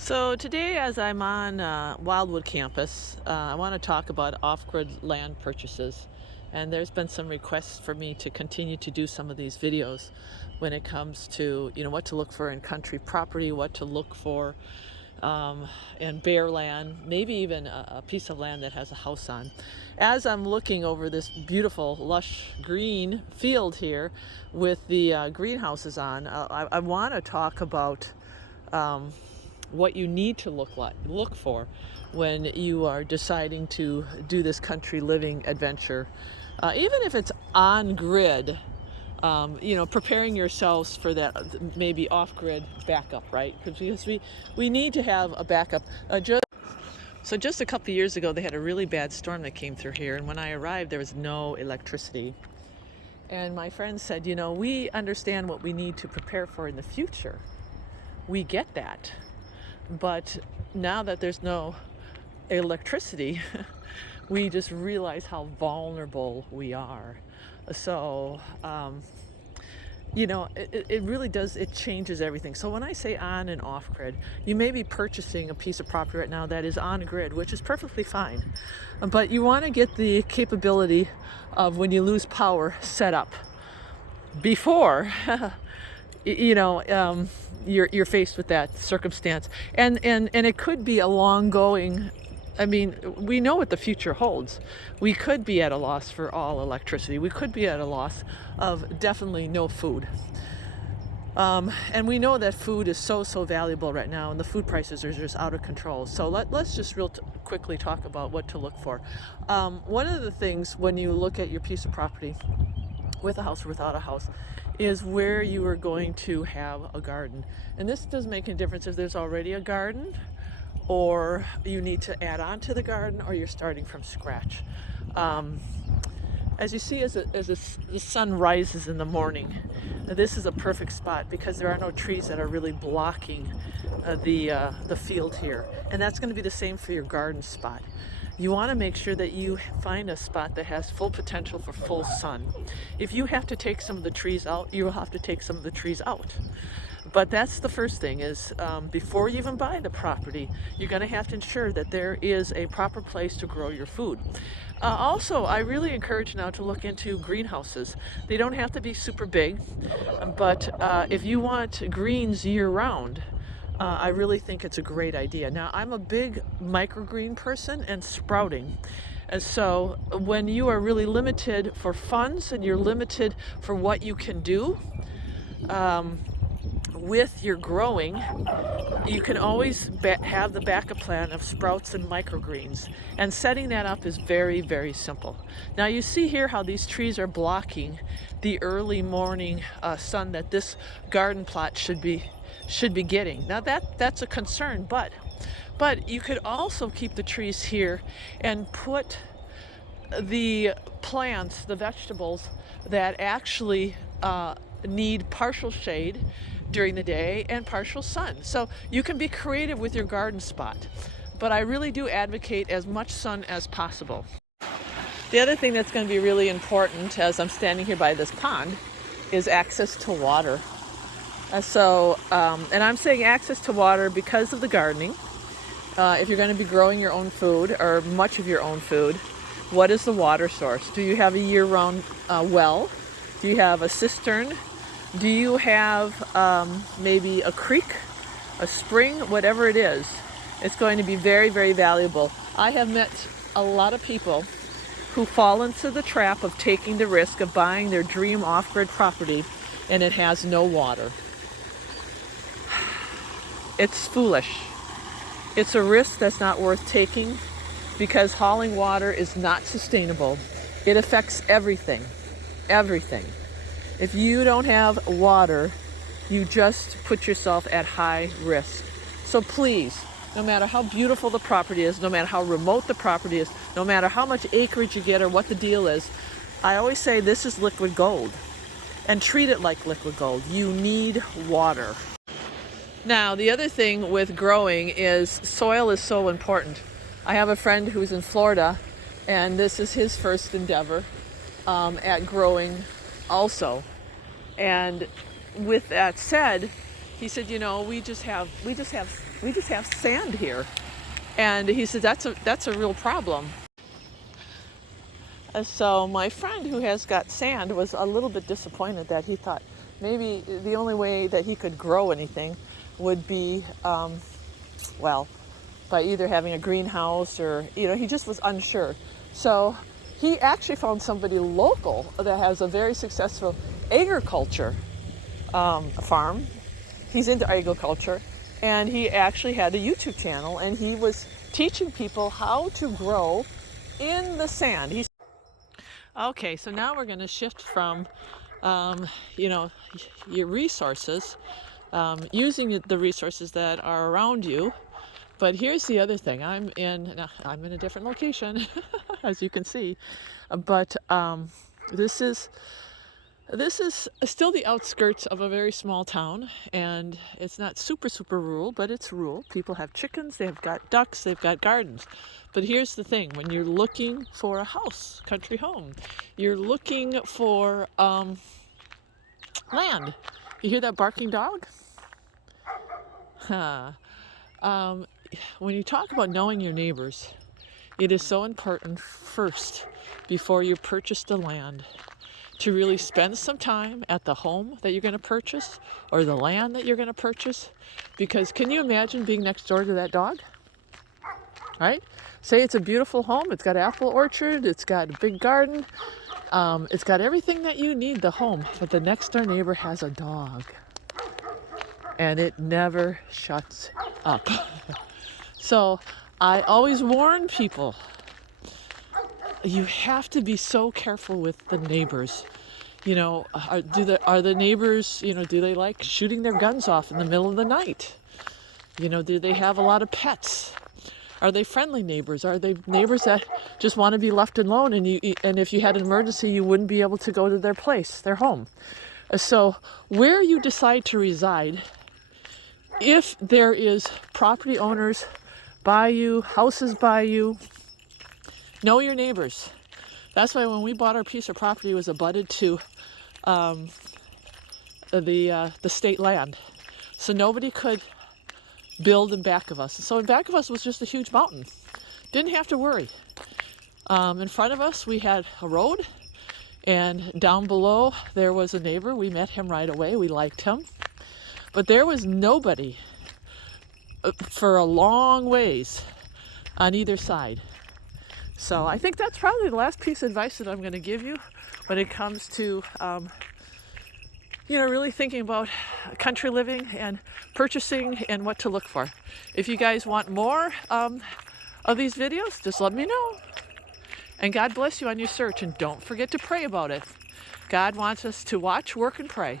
So today, as I'm on Wildwood campus, I want to talk about off-grid land purchases. And there's been some requests for me to continue to do some of these videos when it comes to, what to look for in country property, what to look for in bare land, maybe even a piece of land that has a house on. As I'm looking over this beautiful, lush green field here with the greenhouses on, I want to talk about um, what you need to look for when you are deciding to do this country living adventure, even if it's on grid. Preparing yourselves for that maybe off grid backup, right? Because we need to have a backup. Just a couple of years ago, they had a really bad storm that came through here, and when I arrived, there was no electricity. And my friend said, we understand what we need to prepare for in the future. We get that. But now that there's no electricity, we just realize how vulnerable we are. So, it really does, it changes everything. So when I say on and off grid, you may be purchasing a piece of property right now that is on grid, which is perfectly fine. But you want to get the capability of when you lose power set up before you're faced with that circumstance, and it could be a long going. I mean, we know what the future holds. We could be at a loss for all electricity. We could be at a loss of definitely no food. And we know that food is so valuable right now, and the food prices are just out of control. So let's just quickly talk about what to look for. One of the things when you look at your piece of property, with a house or without a house, is where you are going to have a garden. And this does make a difference if there's already a garden, or you need to add on to the garden, or you're starting from scratch. As you see, as the sun rises in the morning, this is a perfect spot because there are no trees that are really blocking the field here. And that's going to be the same for your garden spot. You want to make sure that you find a spot that has full potential for full sun. If you have to take some of the trees out, you will have to take some of the trees out. But that's the first thing is before you even buy the property, you're going to have to ensure that there is a proper place to grow your food. Also, I really encourage now to look into greenhouses. They don't have to be super big, but if you want greens year-round, I really think it's a great idea. Now, I'm a big microgreen person and sprouting. And so when you are really limited for funds and you're limited for what you can do with your growing, you can always have the backup plan of sprouts and microgreens. And setting that up is very, very simple. Now you see here how these trees are blocking the early morning sun that this garden plot should be getting. Now that's a concern, but you could also keep the trees here and put the plants, the vegetables that actually need partial shade during the day and partial sun. So you can be creative with your garden spot, but I really do advocate as much sun as possible. The other thing that's going to be really important as I'm standing here by this pond is access to water. And I'm saying access to water because of the gardening. If you're going to be growing your own food or much of your own food, what is the water source? Do you have a year-round well? Do you have a cistern? Do you have maybe a creek, a spring, whatever it is? It's going to be very, very valuable. I have met a lot of people who fall into the trap of taking the risk of buying their dream off-grid property and it has no water. It's foolish. It's a risk that's not worth taking because hauling water is not sustainable. It affects everything, everything. If you don't have water, you just put yourself at high risk. So please, no matter how beautiful the property is, no matter how remote the property is, no matter how much acreage you get or what the deal is, I always say this is liquid gold. And treat it like liquid gold. You need water. Now, the other thing with growing is soil is so important. I have a friend who's in Florida, and this is his first endeavor at growing also. And with that said, he said, you know, we just have sand here. And he said, that's a real problem. So my friend who has got sand was a little bit disappointed that he thought maybe the only way that he could grow anything would be, well, by either having a greenhouse or, you know, he just was unsure. So he actually found somebody local that has a very successful agriculture farm. He's into agriculture, and he actually had a YouTube channel, and he was teaching people how to grow in the sand. Okay, so now we're going to shift from, you know, your resources, using the resources that are around you. But here's the other thing. I'm in a different location, as you can see. But this is still the outskirts of a very small town, and it's not super rural, but it's rural. People have chickens, they've got ducks, they've got gardens. But here's the thing: when you're looking for a house, country home, you're looking for land. You hear that barking dog? When you talk about knowing your neighbors, it is so important first, before you purchase the land, to really spend some time at the home that you're going to purchase or the land that you're going to purchase. Because can you imagine being next door to that dog? Right? Say it's a beautiful home, it's got apple orchard, it's got a big garden, it's got everything that you need, the home, but the next door neighbor has a dog. And it never shuts up. So I always warn people, you have to be so careful with the neighbors. You know, are the neighbors, you know, do they like shooting their guns off in the middle of the night? You know, do they have a lot of pets? Are they friendly neighbors? Are they neighbors that just want to be left alone, and if you had an emergency, you wouldn't be able to go to their place, their home? So where you decide to reside, if there is property owners by you, houses by you, know your neighbors. That's why when we bought our piece of property, it was abutted to the state land. So nobody could build in back of us. So in back of us was just a huge mountain. Didn't have to worry. In front of us, we had a road, and down below there was a neighbor. We met him right away. We liked him. But there was nobody for a long ways on either side. So I think that's probably the last piece of advice that I'm going to give you when it comes to, you know, really thinking about country living and purchasing and what to look for. If you guys want more of these videos, just let me know. And God bless you on your search, and don't forget to pray about it. God wants us to watch, work, and pray.